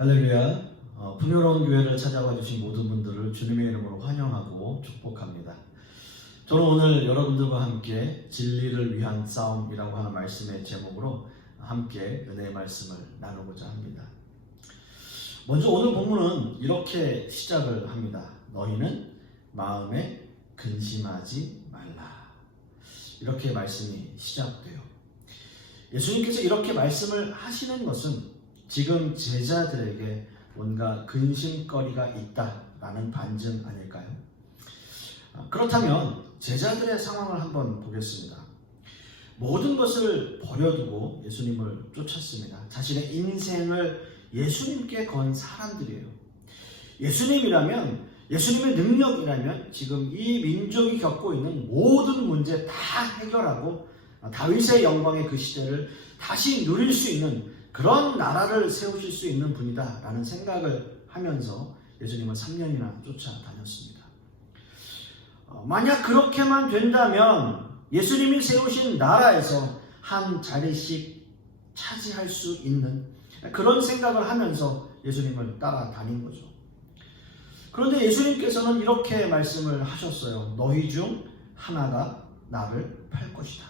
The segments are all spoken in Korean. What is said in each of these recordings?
할렐루야. 풍요로운 교회를 찾아와 주신 모든 분들을 주님의 이름으로 환영하고 축복합니다. 저는 오늘 여러분들과 함께 진리를 위한 싸움이라고 하는 말씀의 제목으로 함께 은혜의 말씀을 나누고자 합니다. 먼저 오늘 본문은 이렇게 시작을 합니다. 너희는 마음에 근심하지 말라. 이렇게 말씀이 시작돼요. 예수님께서 이렇게 말씀을 하시는 것은 지금 제자들에게 뭔가 근심거리가 있다라는 반증 아닐까요? 그렇다면 제자들의 상황을 한번 보겠습니다. 모든 것을 버려두고 예수님을 쫓았습니다. 자신의 인생을 예수님께 건 사람들이에요. 예수님이라면, 예수님의 능력이라면 지금 이 민족이 겪고 있는 모든 문제 다 해결하고 다윗의 영광의 그 시대를 다시 누릴 수 있는 그런 나라를 세우실 수 있는 분이다 라는 생각을 하면서 예수님은 3년이나 쫓아다녔습니다. 만약 그렇게만 된다면 예수님이 세우신 나라에서 한 자리씩 차지할 수 있는 그런 생각을 하면서 예수님을 따라다닌 거죠. 그런데 예수님께서는 이렇게 말씀을 하셨어요. 너희 중 하나가 나를 팔 것이다.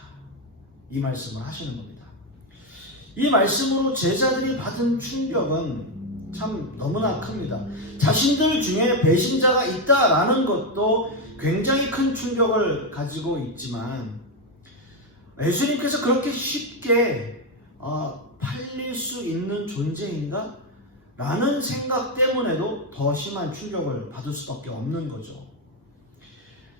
이 말씀을 하시는 겁니다. 이 말씀으로 제자들이 받은 충격은 참 너무나 큽니다. 자신들 중에 배신자가 있다라는 것도 굉장히 큰 충격을 가지고 있지만 예수님께서 그렇게 쉽게 팔릴 수 있는 존재인가? 라는 생각 때문에도 더 심한 충격을 받을 수밖에 없는 거죠.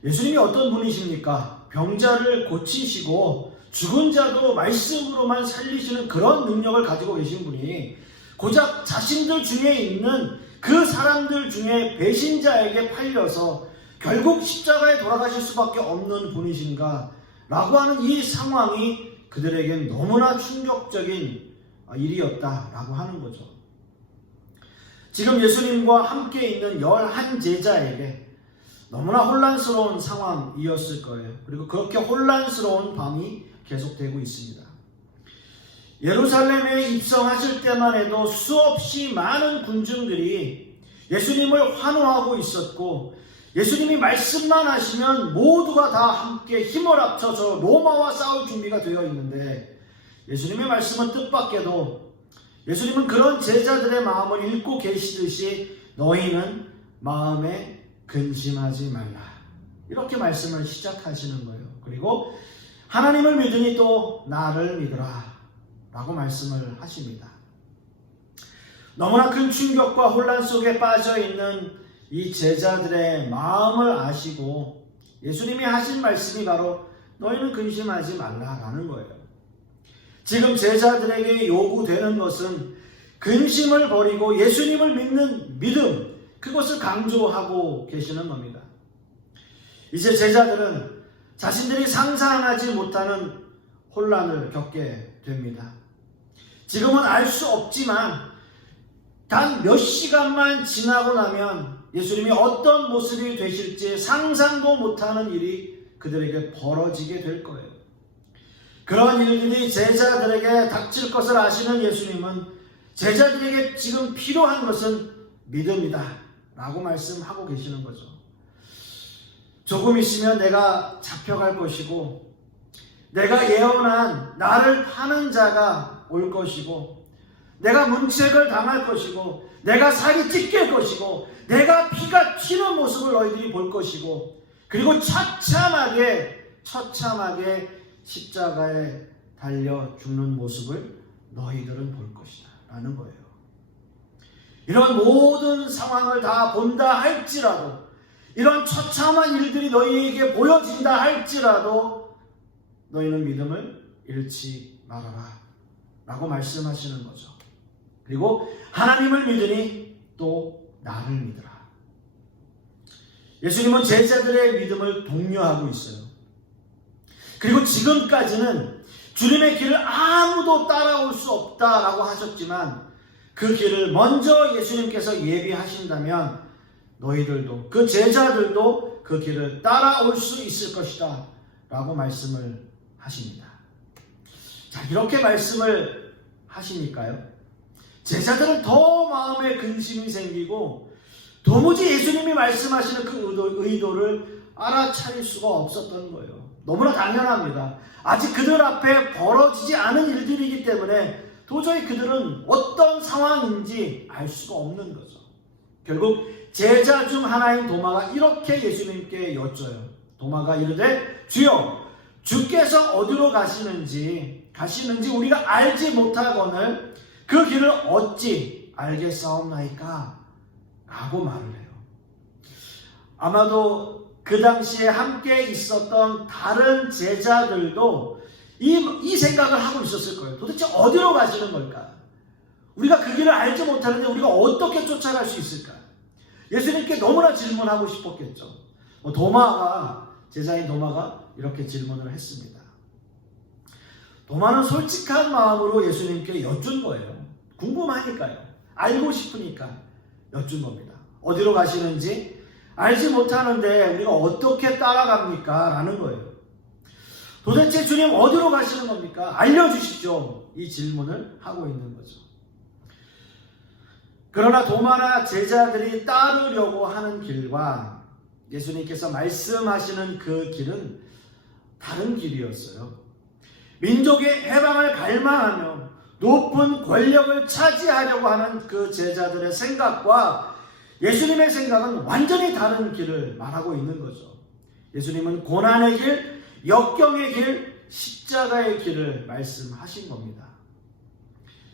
예수님이 어떤 분이십니까? 병자를 고치시고 죽은 자도 말씀으로만 살리시는 그런 능력을 가지고 계신 분이 고작 자신들 중에 있는 그 사람들 중에 배신자에게 팔려서 결국 십자가에 돌아가실 수밖에 없는 분이신가 라고 하는 이 상황이 그들에겐 너무나 충격적인 일이었다라고 하는 거죠. 지금 예수님과 함께 있는 11제자에게 너무나 혼란스러운 상황이었을 거예요. 그리고 그렇게 혼란스러운 밤이 계속되고 있습니다. 예루살렘에 입성하실 때만 해도 수없이 많은 군중들이 예수님을 환호하고 있었고 예수님이 말씀만 하시면 모두가 다 함께 힘을 합쳐서 로마와 싸울 준비가 되어 있는데 예수님의 말씀은 뜻밖에도 예수님은 그런 제자들의 마음을 읽고 계시듯이 너희는 마음에 근심하지 말라. 이렇게 말씀을 시작하시는 거예요. 그리고 하나님을 믿으니 또 나를 믿으라 라고 말씀을 하십니다. 너무나 큰 충격과 혼란 속에 빠져있는 이 제자들의 마음을 아시고 예수님이 하신 말씀이 바로 너희는 근심하지 말라라는 거예요. 지금 제자들에게 요구되는 것은 근심을 버리고 예수님을 믿는 믿음, 그것을 강조하고 계시는 겁니다. 이제 제자들은 자신들이 상상하지 못하는 혼란을 겪게 됩니다. 지금은 알 수 없지만 단 몇 시간만 지나고 나면 예수님이 어떤 모습이 되실지 상상도 못하는 일이 그들에게 벌어지게 될 거예요. 그런 일들이 제자들에게 닥칠 것을 아시는 예수님은 제자들에게 지금 필요한 것은 믿음이다 라고 말씀하고 계시는 거죠. 조금 있으면 내가 잡혀갈 것이고 내가 예언한 나를 파는 자가 올 것이고 내가 문책을 당할 것이고 내가 살이 찢길 것이고 내가 피가 튀는 모습을 너희들이 볼 것이고 그리고 처참하게 십자가에 달려 죽는 모습을 너희들은 볼 것이다 라는 거예요. 이런 모든 상황을 다 본다 할지라도 이런 처참한 일들이 너희에게 보여진다 할지라도 너희는 믿음을 잃지 말아라 라고 말씀하시는 거죠. 그리고 하나님을 믿으니 또 나를 믿으라. 예수님은 제자들의 믿음을 독려하고 있어요. 그리고 지금까지는 주님의 길을 아무도 따라올 수 없다라고 하셨지만 그 길을 먼저 예수님께서 예비하신다면 너희들도 그 제자들도 그 길을 따라올 수 있을 것이다 라고 말씀을 하십니다. 자, 이렇게 말씀을 하시니까요 제자들은 더 마음에 근심이 생기고 도무지 예수님이 말씀하시는 그 의도를 알아차릴 수가 없었던 거예요. 너무나 당연합니다. 아직 그들 앞에 벌어지지 않은 일들이기 때문에 도저히 그들은 어떤 상황인지 알 수가 없는 거죠. 결국 제자 중 하나인 도마가 이렇게 예수님께 여쭤요. 도마가 이르되 주여, 주께서 어디로 가시는지 우리가 알지 못하거늘 그 길을 어찌 알겠사옵나이까? 라고 말을 해요. 아마도 그 당시에 함께 있었던 다른 제자들도 이 생각을 하고 있었을 거예요. 도대체 어디로 가시는 걸까? 우리가 그 길을 알지 못하는데 우리가 어떻게 쫓아갈 수 있을까? 예수님께 너무나 질문하고 싶었겠죠. 제자인 도마가 이렇게 질문을 했습니다. 도마는 솔직한 마음으로 예수님께 여쭌 거예요. 궁금하니까요. 알고 싶으니까 여쭌 겁니다. 어디로 가시는지 알지 못하는데 우리가 어떻게 따라갑니까? 라는 거예요. 도대체 주님 어디로 가시는 겁니까? 알려주십시오. 이 질문을 하고 있는 거죠. 그러나 도마나 제자들이 따르려고 하는 길과 예수님께서 말씀하시는 그 길은 다른 길이었어요. 민족의 해방을 갈망하며 높은 권력을 차지하려고 하는 그 제자들의 생각과 예수님의 생각은 완전히 다른 길을 말하고 있는 거죠. 예수님은 고난의 길, 역경의 길, 십자가의 길을 말씀하신 겁니다.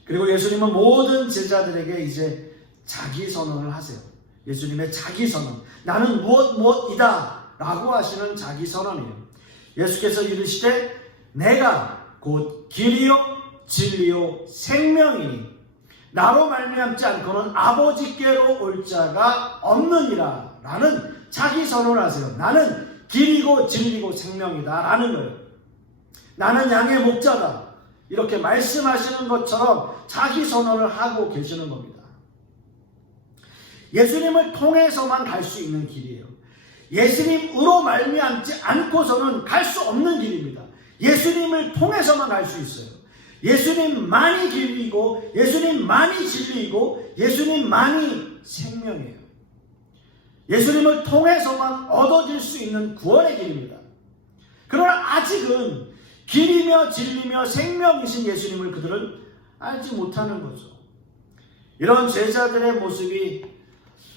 그리고 예수님은 모든 제자들에게 이제 자기 선언을 하세요. 예수님의 자기 선언. 나는 무엇이다 라고 하시는 자기 선언이에요. 예수께서 이르시되 내가 곧 길이요 진리요 생명이니 나로 말미암지 않고는 아버지께로 올 자가 없느니라 라는 자기 선언을 하세요. 나는 길이고 진리고 생명이다 라는 거예요. 나는 양의 목자다. 이렇게 말씀하시는 것처럼 자기 선언을 하고 계시는 겁니다. 예수님을 통해서만 갈 수 있는 길이에요. 예수님으로 말미암지 않고서는 갈 수 없는 길입니다. 예수님을 통해서만 갈 수 있어요. 예수님만이 길이고 예수님만이 진리이고 예수님만이 생명이에요. 예수님을 통해서만 얻어질 수 있는 구원의 길입니다. 그러나 아직은 길이며 진리며 생명이신 예수님을 그들은 알지 못하는 거죠. 이런 제자들의 모습이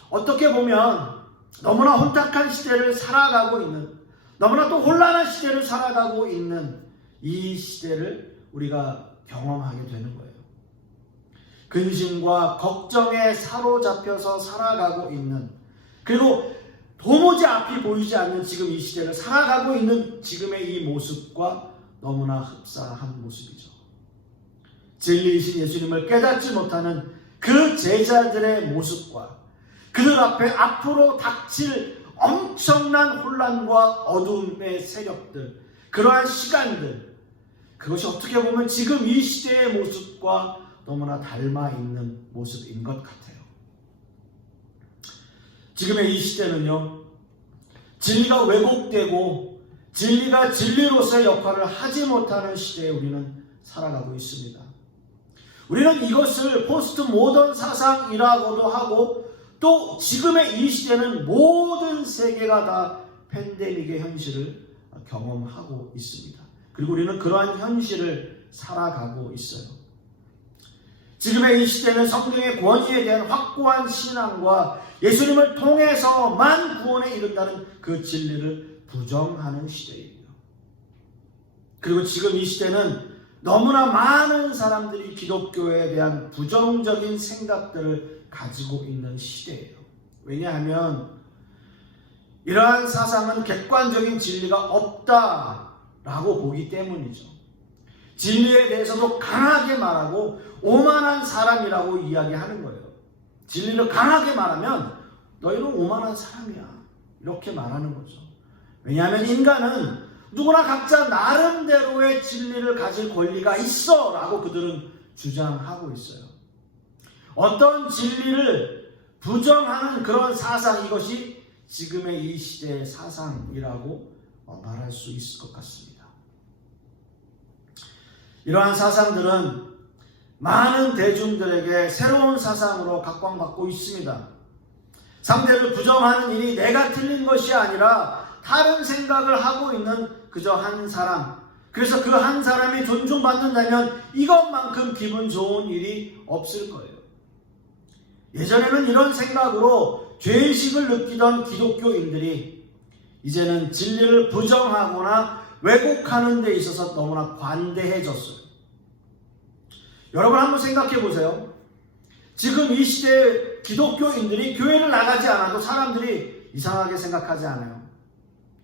어떻게 보면 너무나 혼탁한 시대를 살아가고 있는, 너무나 또 혼란한 시대를 살아가고 있는 이 시대를 우리가 경험하게 되는 거예요. 근심과 걱정에 사로잡혀서 살아가고 있는, 그리고 도무지 앞이 보이지 않는 지금 이 시대를 살아가고 있는 지금의 이 모습과 너무나 흡사한 모습이죠. 진리이신 예수님을 깨닫지 못하는 그 제자들의 모습과 그들 앞에 앞으로 닥칠 엄청난 혼란과 어두움의 세력들, 그러한 시간들, 그것이 어떻게 보면 지금 이 시대의 모습과 너무나 닮아 있는 모습인 것 같아요. 지금의 이 시대는요, 진리가 왜곡되고 진리가 진리로서의 역할을 하지 못하는 시대에 우리는 살아가고 있습니다. 우리는 이것을 포스트 모던 사상이라고도 하고, 또 지금의 이 시대는 모든 세계가 다 팬데믹의 현실을 경험하고 있습니다. 그리고 우리는 그러한 현실을 살아가고 있어요. 지금의 이 시대는 성경의 권위에 대한 확고한 신앙과 예수님을 통해서만 구원에 이른다는 그 진리를 부정하는 시대예요. 그리고 지금 이 시대는 너무나 많은 사람들이 기독교에 대한 부정적인 생각들을 가지고 있는 시대예요. 왜냐하면 이러한 사상은 객관적인 진리가 없다라고 보기 때문이죠. 진리에 대해서도 강하게 말하고 오만한 사람이라고 이야기하는 거예요. 진리를 강하게 말하면 너희는 오만한 사람이야, 이렇게 말하는 거죠. 왜냐하면 인간은 누구나 각자 나름대로의 진리를 가질 권리가 있어 라고 그들은 주장하고 있어요. 어떤 진리를 부정하는 그런 사상, 이것이 지금의 이 시대의 사상이라고 말할 수 있을 것 같습니다. 이러한 사상들은 많은 대중들에게 새로운 사상으로 각광받고 있습니다. 상대를 부정하는 일이 내가 틀린 것이 아니라 다른 생각을 하고 있는 그저 한 사람, 그래서 그 한 사람이 존중받는다면 이것만큼 기분 좋은 일이 없을 거예요. 예전에는 이런 생각으로 죄의식을 느끼던 기독교인들이 이제는 진리를 부정하거나 왜곡하는 데 있어서 너무나 관대해졌어요. 여러분 한번 생각해 보세요. 지금 이 시대에 기독교인들이 교회를 나가지 않아도 사람들이 이상하게 생각하지 않아요.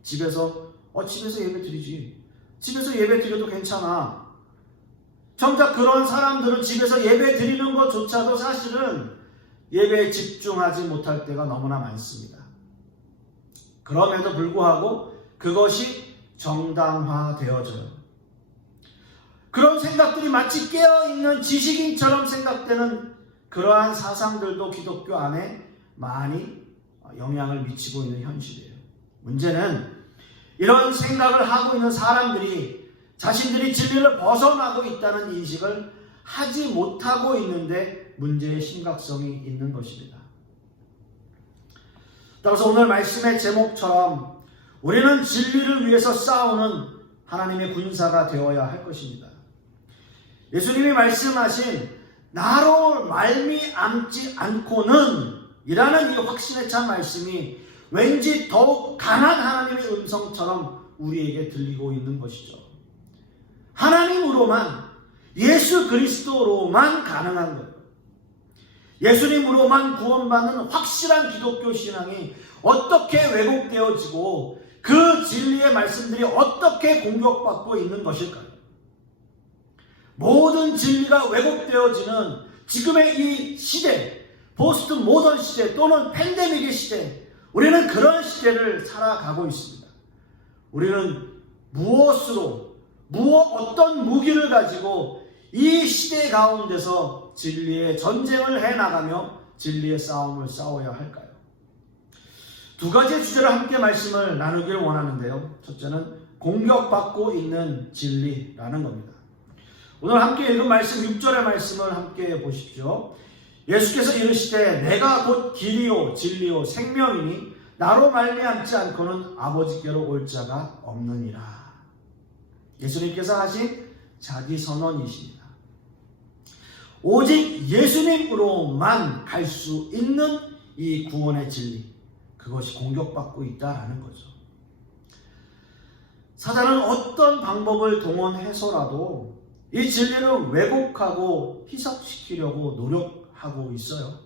집에서 예배 드리지. 집에서 예배 드려도 괜찮아. 정작 그런 사람들은 집에서 예배 드리는 것조차도 사실은 예배에 집중하지 못할 때가 너무나 많습니다. 그럼에도 불구하고 그것이 정당화되어져요. 그런 생각들이 마치 깨어있는 지식인처럼 생각되는 그러한 사상들도 기독교 안에 많이 영향을 미치고 있는 현실이에요. 문제는 이런 생각을 하고 있는 사람들이 자신들이 진리를 벗어나고 있다는 인식을 하지 못하고 있는데 문제의 심각성이 있는 것입니다. 따라서 오늘 말씀의 제목처럼 우리는 진리를 위해서 싸우는 하나님의 군사가 되어야 할 것입니다. 예수님이 말씀하신 나로 말미암지 않고는 이라는 이 확신에 찬 말씀이 왠지 더욱 강한 하나님의 음성처럼 우리에게 들리고 있는 것이죠. 하나님으로만, 예수 그리스도로만 가능한 거예요. 예수님으로만 구원받는 확실한 기독교 신앙이 어떻게 왜곡되어지고 그 진리의 말씀들이 어떻게 공격받고 있는 것일까요? 모든 진리가 왜곡되어지는 지금의 이 시대, 포스트 모던 시대 또는 팬데믹의 시대, 우리는 그런 시대를 살아가고 있습니다. 우리는 어떤 무기를 가지고 이 시대 가운데서 진리의 전쟁을 해나가며 진리의 싸움을 싸워야 할까요? 두 가지의 주제를 함께 말씀을 나누길 원하는데요. 첫째는 공격받고 있는 진리라는 겁니다. 오늘 함께 읽은 말씀 6절의 말씀을 함께 보십시오. 예수께서 이르시되 내가 곧 길이요 진리요 생명이니 나로 말미암지 않고는 아버지께로 올 자가 없느니라. 예수님께서 하신 자기 선언이십니다. 오직 예수님으로만 갈 수 있는 이 구원의 진리, 그것이 공격받고 있다라는 거죠. 사단은 어떤 방법을 동원해서라도 이 진리를 왜곡하고 희석시키려고 노력하고 있어요.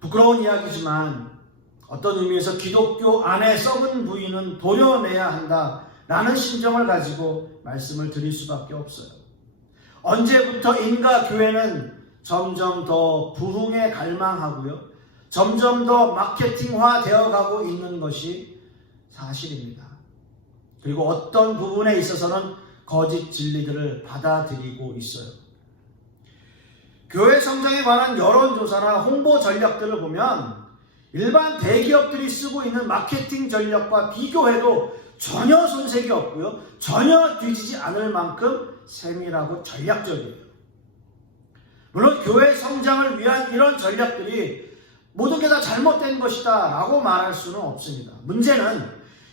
부끄러운 이야기지만 어떤 의미에서 기독교 안에 썩은 부인은 도려내야 한다라는 심정을 가지고 말씀을 드릴 수밖에 없어요. 언제부터 인가 교회는 점점 더 부흥에 갈망하고요. 점점 더 마케팅화 되어가고 있는 것이 사실입니다. 그리고 어떤 부분에 있어서는 거짓 진리들을 받아들이고 있어요. 교회 성장에 관한 여론조사나 홍보 전략들을 보면 일반 대기업들이 쓰고 있는 마케팅 전략과 비교해도 전혀 손색이 없고요. 전혀 뒤지지 않을 만큼 세밀하고 전략적이에요. 물론 교회 성장을 위한 이런 전략들이 모든 게 다 잘못된 것이다 라고 말할 수는 없습니다. 문제는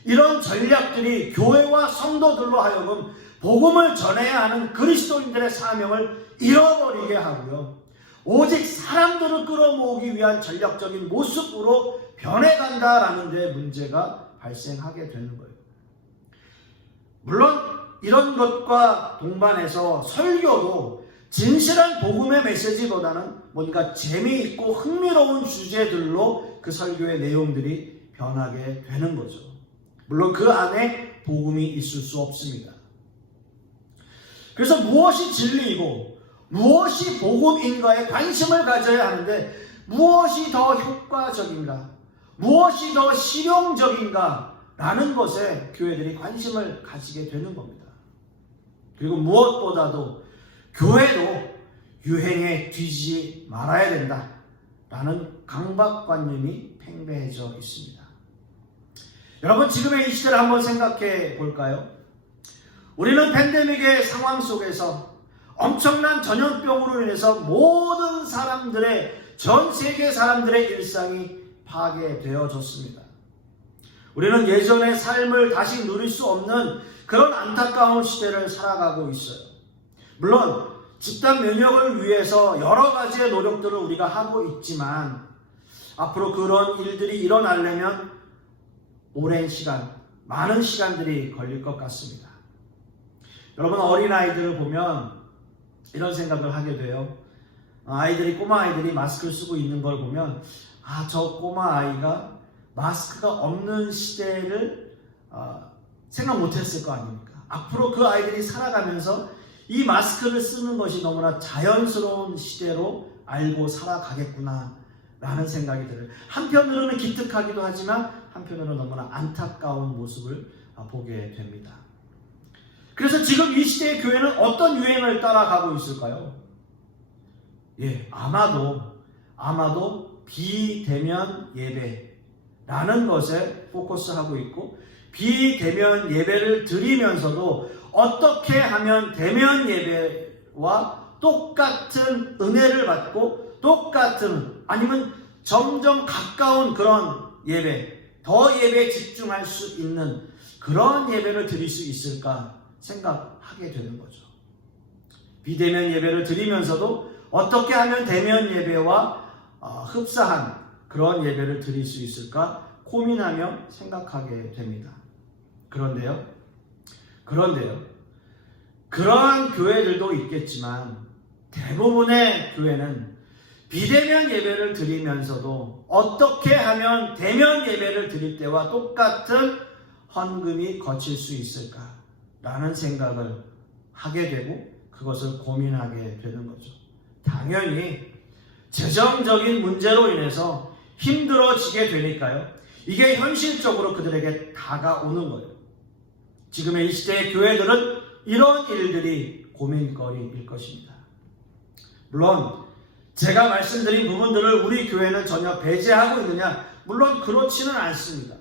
이런 전략들이 교회와 성도들로 하여금 복음을 전해야 하는 그리스도인들의 사명을 잃어버리게 하고요. 오직 사람들을 끌어모으기 위한 전략적인 모습으로 변해간다라는 데 문제가 발생하게 되는 거예요. 물론 이런 것과 동반해서 설교도 진실한 복음의 메시지보다는 뭔가 재미있고 흥미로운 주제들로 그 설교의 내용들이 변하게 되는 거죠. 물론 그 안에 복음이 있을 수 없습니다. 그래서 무엇이 진리이고 무엇이 복음인가에 관심을 가져야 하는데 무엇이 더 효과적인가, 무엇이 더 실용적인가 라는 것에 교회들이 관심을 가지게 되는 겁니다. 그리고 무엇보다도 교회도 유행에 뒤지지 말아야 된다라는 강박관념이 팽배해져 있습니다. 여러분, 지금의 이 시대를 한번 생각해 볼까요? 우리는 팬데믹의 상황 속에서 엄청난 전염병으로 인해서 모든 사람들의, 전 세계 사람들의 일상이 파괴되어졌습니다. 우리는 예전의 삶을 다시 누릴 수 없는 그런 안타까운 시대를 살아가고 있어요. 물론 집단 면역을 위해서 여러 가지의 노력들을 우리가 하고 있지만 앞으로 그런 일들이 일어나려면 오랜 시간, 많은 시간들이 걸릴 것 같습니다. 여러분, 어린아이들을 보면 이런 생각을 하게 돼요. 꼬마 아이들이 마스크를 쓰고 있는 걸 보면 저 꼬마 아이가 마스크가 없는 시대를 생각 못했을 거 아닙니까? 앞으로 그 아이들이 살아가면서 이 마스크를 쓰는 것이 너무나 자연스러운 시대로 알고 살아가겠구나 라는 생각이 들어요. 한편으로는 기특하기도 하지만 한편으로는 너무나 안타까운 모습을 보게 됩니다. 그래서 지금 이 시대의 교회는 어떤 유행을 따라가고 있을까요? 아마도 비대면 예배라는 것에 포커스하고 있고, 비대면 예배를 드리면서도 어떻게 하면 대면 예배와 똑같은 은혜를 받고 똑같은, 아니면 점점 가까운 그런 예배, 더 예배에 집중할 수 있는 그런 예배를 드릴 수 있을까 생각하게 되는 거죠. 비대면 예배를 드리면서도 어떻게 하면 대면 예배와 흡사한 그런 예배를 드릴 수 있을까 고민하며 생각하게 됩니다. 그런데요, 그러한 교회들도 있겠지만 대부분의 교회는 비대면 예배를 드리면서도 어떻게 하면 대면 예배를 드릴 때와 똑같은 헌금이 거칠 수 있을까라는 생각을 하게 되고 그것을 고민하게 되는 거죠. 당연히 재정적인 문제로 인해서 힘들어지게 되니까요. 이게 현실적으로 그들에게 다가오는 거예요. 지금의 이 시대의 교회들은 이런 일들이 고민거리일 것입니다. 물론 제가 말씀드린 부분들을 우리 교회는 전혀 배제하고 있느냐? 물론 그렇지는 않습니다.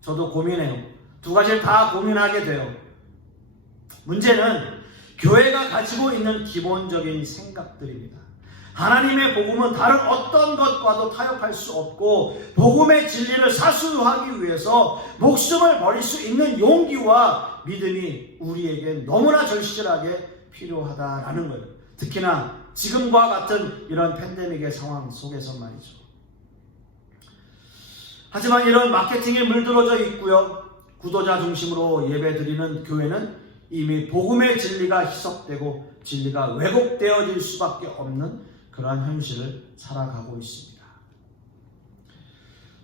저도 고민해요. 두 가지를 다 고민하게 돼요. 문제는 교회가 가지고 있는 기본적인 생각들입니다. 하나님의 복음은 다른 어떤 것과도 타협할 수 없고, 복음의 진리를 사수하기 위해서 목숨을 버릴 수 있는 용기와 믿음이 우리에게 너무나 절실하게 필요하다라는 거예요. 특히나 지금과 같은 이런 팬데믹의 상황 속에서 말이죠. 하지만 이런 마케팅에 물들어져 있고요, 구도자 중심으로 예배드리는 교회는 이미 복음의 진리가 희석되고 진리가 왜곡되어질 수밖에 없는 그러한 현실을 살아가고 있습니다.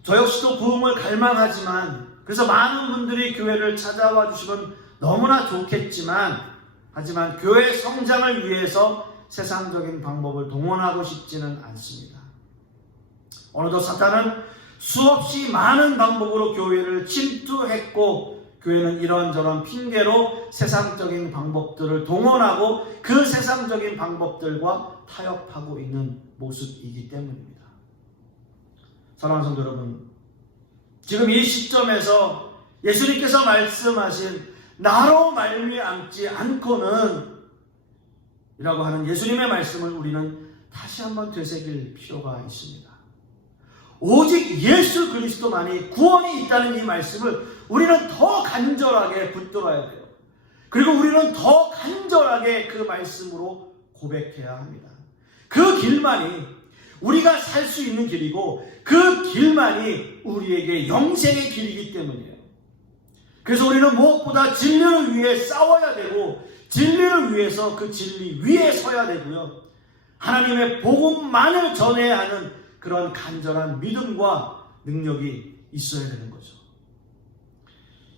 저 역시도 부흥을 갈망하지만, 그래서 많은 분들이 교회를 찾아와 주시면 너무나 좋겠지만, 하지만 교회 성장을 위해서 세상적인 방법을 동원하고 싶지는 않습니다. 어느덧 사탄은 수없이 많은 방법으로 교회를 침투했고, 교회는 이런저런 핑계로 세상적인 방법들을 동원하고 그 세상적인 방법들과 타협하고 있는 모습이기 때문입니다. 사랑하는 성도 여러분, 지금 이 시점에서 예수님께서 말씀하신 나로 말미암지 않고는 이라고 하는 예수님의 말씀을 우리는 다시 한번 되새길 필요가 있습니다. 오직 예수 그리스도만이 구원이 있다는 이 말씀을 우리는 더 간절하게 붙들어야 돼요. 그리고 우리는 더 간절하게 그 말씀으로 고백해야 합니다. 그 길만이 우리가 살 수 있는 길이고, 그 길만이 우리에게 영생의 길이기 때문이에요. 그래서 우리는 무엇보다 진리를 위해 싸워야 되고, 진리를 위해서 그 진리 위에 서야 되고요, 하나님의 복음만을 전해야 하는 그런 간절한 믿음과 능력이 있어야 되는 거죠.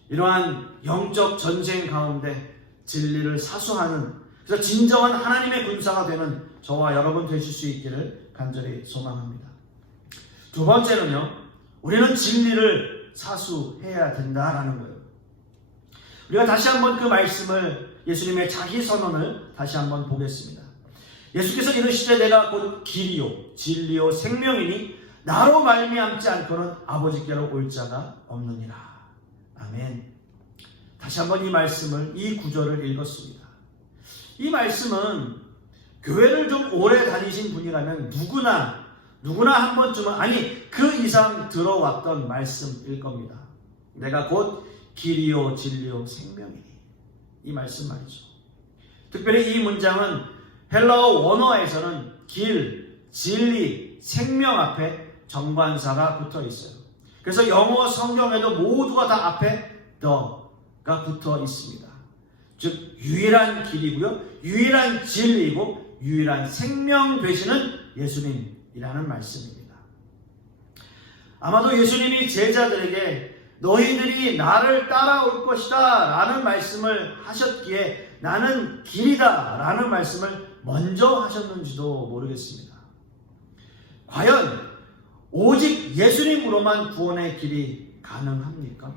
이러한 영적 전쟁 가운데 진리를 사수하는, 그래서 진정한 하나님의 군사가 되는 저와 여러분 되실 수 있기를 간절히 소망합니다. 두 번째는요, 우리는 진리를 사수해야 된다라는 거예요. 우리가 다시 한번 그 말씀을, 예수님의 자기 선언을 다시 한번 보겠습니다. 예수께서 이르시되 내가 곧 길이요 진리요 생명이니 나로 말미암지 않고는 아버지께로 올 자가 없느니라. 아멘. 다시 한번 이 말씀을, 이 구절을 읽었습니다. 이 말씀은 교회를 좀 오래 다니신 분이라면 누구나 한 번쯤은, 아니 그 이상 들어왔던 말씀일 겁니다. 내가 곧 길이요 진리요 생명이니. 이 말씀 말이죠. 특별히 이 문장은 헬라어 원어에서는 길, 진리, 생명 앞에 정관사가 붙어 있어요. 그래서 영어 성경에도 모두가 다 앞에 the가 붙어 있습니다. 즉 유일한 길이고요, 유일한 진리이고 유일한 생명 되시는 예수님이라는 말씀입니다. 아마도 예수님이 제자들에게 너희들이 나를 따라올 것이다 라는 말씀을 하셨기에 나는 길이다 라는 말씀을 먼저 하셨는지도 모르겠습니다. 과연 오직 예수님으로만 구원의 길이 가능합니까?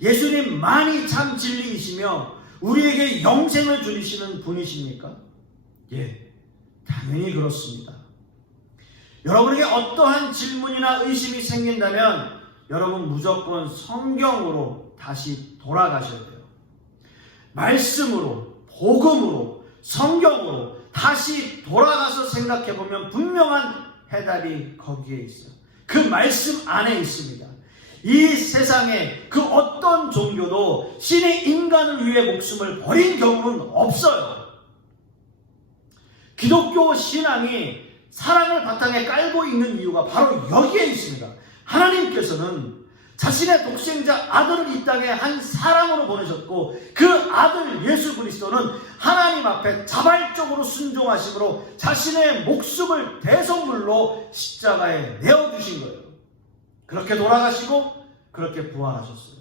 예수님만이 참 진리이시며 우리에게 영생을 주시는 분이십니까? 예, 당연히 그렇습니다. 여러분에게 어떠한 질문이나 의심이 생긴다면 여러분 무조건 성경으로 다시 돌아가셔야 돼요. 말씀으로, 복음으로, 성경으로 다시 돌아가서 생각해보면 분명한 해답이 거기에 있어요. 그 말씀 안에 있습니다. 이 세상에 그 어떤 종교도 신이 인간을 위해 목숨을 버린 경우는 없어요. 기독교 신앙이 사랑을 바탕에 깔고 있는 이유가 바로 여기에 있습니다. 하나님께서는 자신의 독생자 아들을 이 땅에 한 사람으로 보내셨고 그 아들 예수 그리스도는 하나님 앞에 자발적으로 순종하심으로 자신의 목숨을 대성물로 십자가에 내어주신 거예요. 그렇게 돌아가시고 그렇게 부활하셨어요.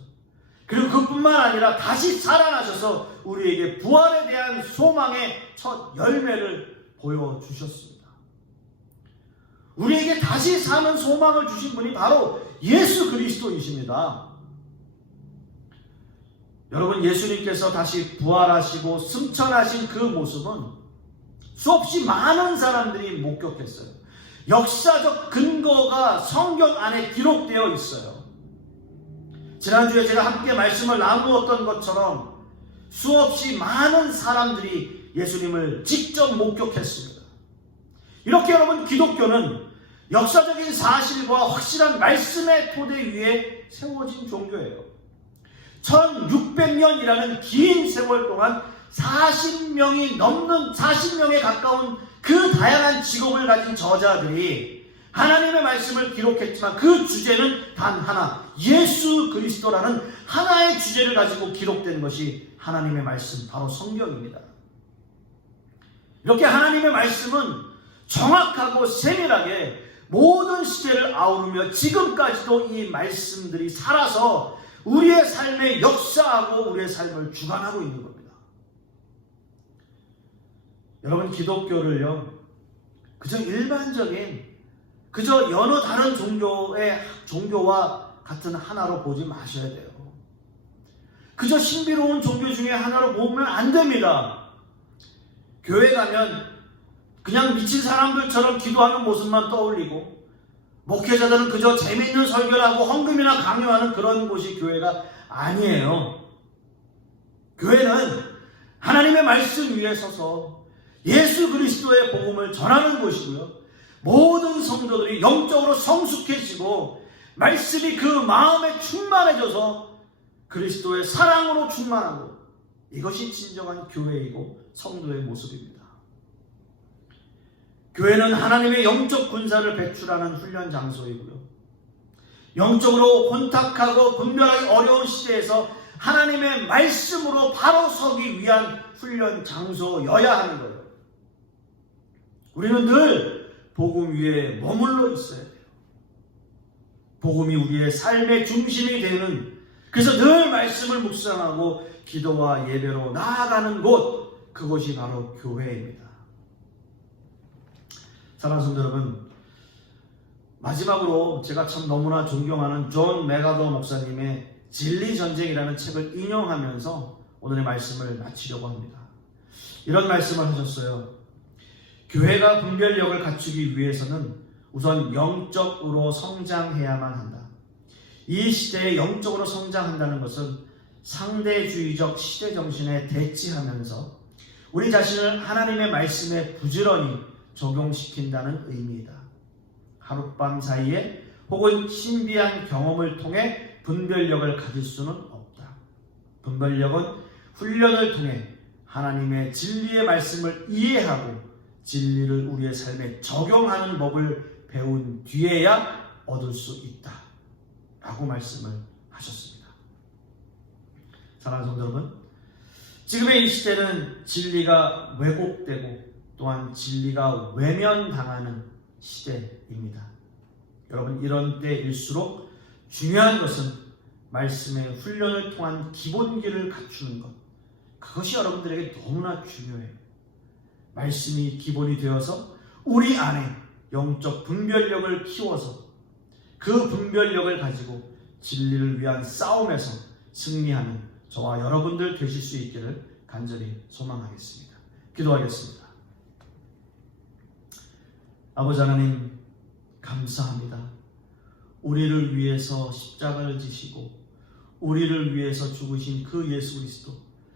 그리고 그뿐만 아니라 다시 살아나셔서 우리에게 부활에 대한 소망의 첫 열매를 보여주셨습니다. 우리에게 다시 사는 소망을 주신 분이 바로 예수 그리스도이십니다. 여러분, 예수님께서 다시 부활하시고 승천하신 그 모습은 수없이 많은 사람들이 목격했어요. 역사적 근거가 성경 안에 기록되어 있어요. 지난주에 제가 함께 말씀을 나누었던 것처럼 수없이 많은 사람들이 예수님을 직접 목격했습니다. 이렇게 여러분, 기독교는 역사적인 사실과 확실한 말씀의 토대 위에 세워진 종교예요. 1600년이라는 긴 세월 동안 40명에 가까운 그 다양한 직업을 가진 저자들이 하나님의 말씀을 기록했지만 그 주제는 단 하나, 예수 그리스도라는 하나의 주제를 가지고 기록된 것이 하나님의 말씀, 바로 성경입니다. 이렇게 하나님의 말씀은 정확하고 세밀하게 모든 시대를 아우르며 지금까지도 이 말씀들이 살아서 우리의 삶에 역사하고 우리의 삶을 주관하고 있는 겁니다. 여러분, 기독교를요, 그저 일반적인, 그저 여러 다른 종교와 같은 하나로 보지 마셔야 돼요. 그저 신비로운 종교 중에 하나로 보면 안 됩니다. 교회 가면 그냥 미친 사람들처럼 기도하는 모습만 떠올리고 목회자들은 그저 재미있는 설교를 하고 헌금이나 강요하는 그런 곳이 교회가 아니에요. 교회는 하나님의 말씀 위에 서서 예수 그리스도의 복음을 전하는 곳이고요, 모든 성도들이 영적으로 성숙해지고 말씀이 그 마음에 충만해져서 그리스도의 사랑으로 충만하고, 이것이 진정한 교회이고 성도의 모습입니다. 교회는 하나님의 영적 군사를 배출하는 훈련 장소이고요, 영적으로 혼탁하고 분별하기 어려운 시대에서 하나님의 말씀으로 바로 서기 위한 훈련 장소여야 하는 거예요. 우리는 늘 복음 위에 머물러 있어야 돼요. 복음이 우리의 삶의 중심이 되는, 그래서 늘 말씀을 묵상하고 기도와 예배로 나아가는 곳, 그것이 바로 교회입니다. 사랑하는 성도 여러분, 마지막으로 제가 참 너무나 존경하는 존 메가더 목사님의 진리전쟁이라는 책을 인용하면서 오늘의 말씀을 마치려고 합니다. 이런 말씀을 하셨어요. 교회가 분별력을 갖추기 위해서는 우선 영적으로 성장해야만 한다. 이 시대에 영적으로 성장한다는 것은 상대주의적 시대정신에 대치하면서 우리 자신을 하나님의 말씀에 부지런히 적용시킨다는 의미이다. 하룻밤 사이에 혹은 신비한 경험을 통해 분별력을 가질 수는 없다. 분별력은 훈련을 통해 하나님의 진리의 말씀을 이해하고 진리를 우리의 삶에 적용하는 법을 배운 뒤에야 얻을 수 있다 라고 말씀을 하셨습니다. 사랑하는 성도 여러분, 지금의 이 시대는 진리가 왜곡되고 또한 진리가 외면당하는 시대입니다. 여러분, 이런 때일수록 중요한 것은 말씀의 훈련을 통한 기본기를 갖추는 것, 그것이 여러분들에게 너무나 중요해요. 말씀이 기본이 되어서 우리 안에 영적 분별력을 키워서 그 분별력을 가지고 진리를 위한 싸움에서 승리하는 저와 여러분들 되실 수 있기를 간절히 소망하겠습니다. 기도하겠습니다. 아버지 하나님, 감사합니다. 우리를 위해서 십자가를 지시고 우리를 위해서 죽으신 그 예수 그리스도,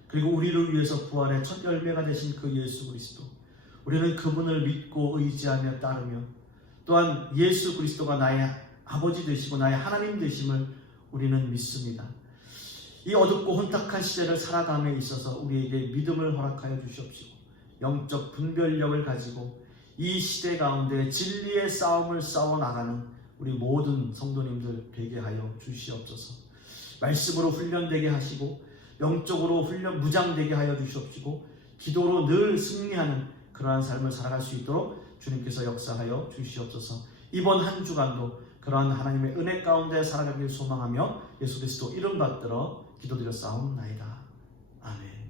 그리고 우리를 위해서 부활의 첫 열매가 되신 그 예수 그리스도, 우리는 그분을 믿고 의지하며 따르며 또한 예수 그리스도가 나의 아버지 되시고 나의 하나님 되심을 우리는 믿습니다. 이 어둡고 혼탁한 시대를 살아감에 있어서 우리에게 믿음을 허락하여 주시옵시고 영적 분별력을 가지고 이 시대 가운데 진리의 싸움을 싸워나가는 우리 모든 성도님들 되게 하여 주시옵소서. 말씀으로 훈련되게 하시고 영적으로 무장되게 하여 주시옵시고 기도로 늘 승리하는 그러한 삶을 살아갈 수 있도록 주님께서 역사하여 주시옵소서. 이번 한 주간도 그러한 하나님의 은혜 가운데 살아가길 소망하며 예수 그리스도 이름 받들어 기도드렸사옵나이다. 아멘.